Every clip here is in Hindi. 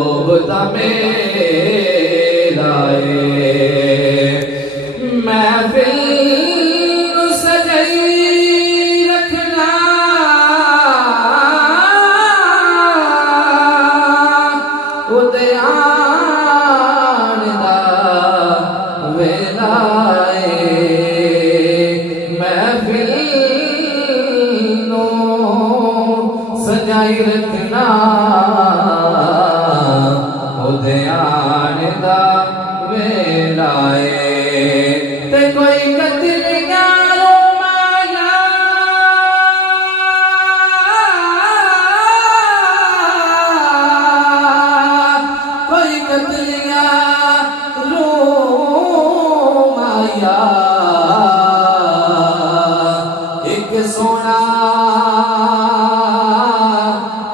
खुदा मेरा महफिल सजाई रखना उदयान दा वेला महफिल सजाई रखना उदयान दा वेला ते कोई कतलियां रोमाया कोई कतलियां रोमाया एक सोना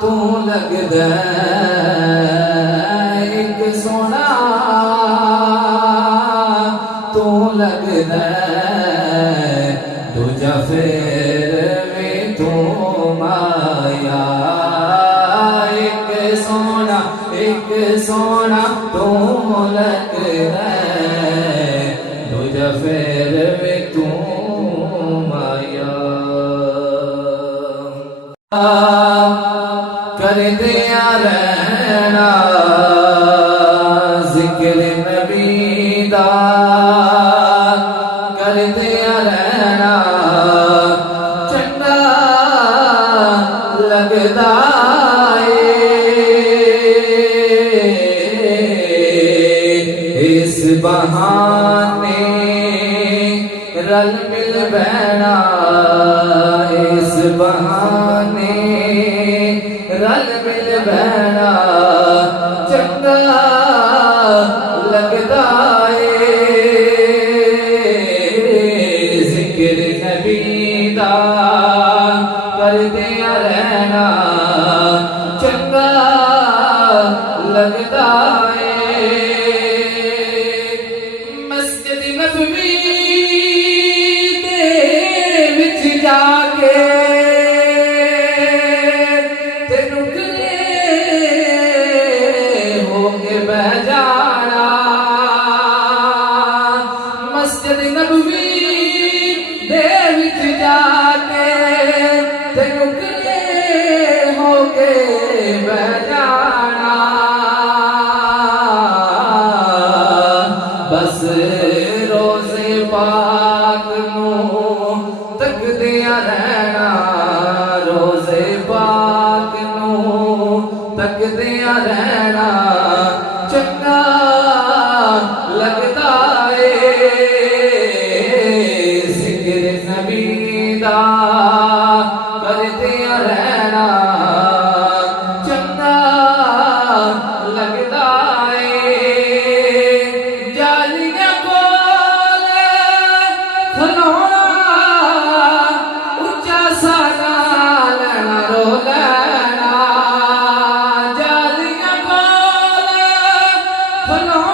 तू लगदा एक सोना तू लगदा दूजा फिर भी तू माया एक सोना तू लगदा दूजा फिर भी तू माया कर दिया रहना जिक्र नबी दा कर दिया रहना चंगा लगदा इस बहाने रल मिल बहना इस बहाने रल मिल बहना चंगा लगदा जिक्र नबी दा करदे रहना चंगा लगदा मस्जिद नबवी दे विच जाके मस्जिद नबवी दे विच जाके ते नुकले होके बह जाना बस रोज़े पाक नूं तकदिया रहना रोज़े पाक नूं तकदिया रहना चंगा लगदा जिक्र नबी दा करदे रहना चंगा लगदा जालियां कोल खलोना उच्चा साना लैना रो लैना जालियां कोल खलोना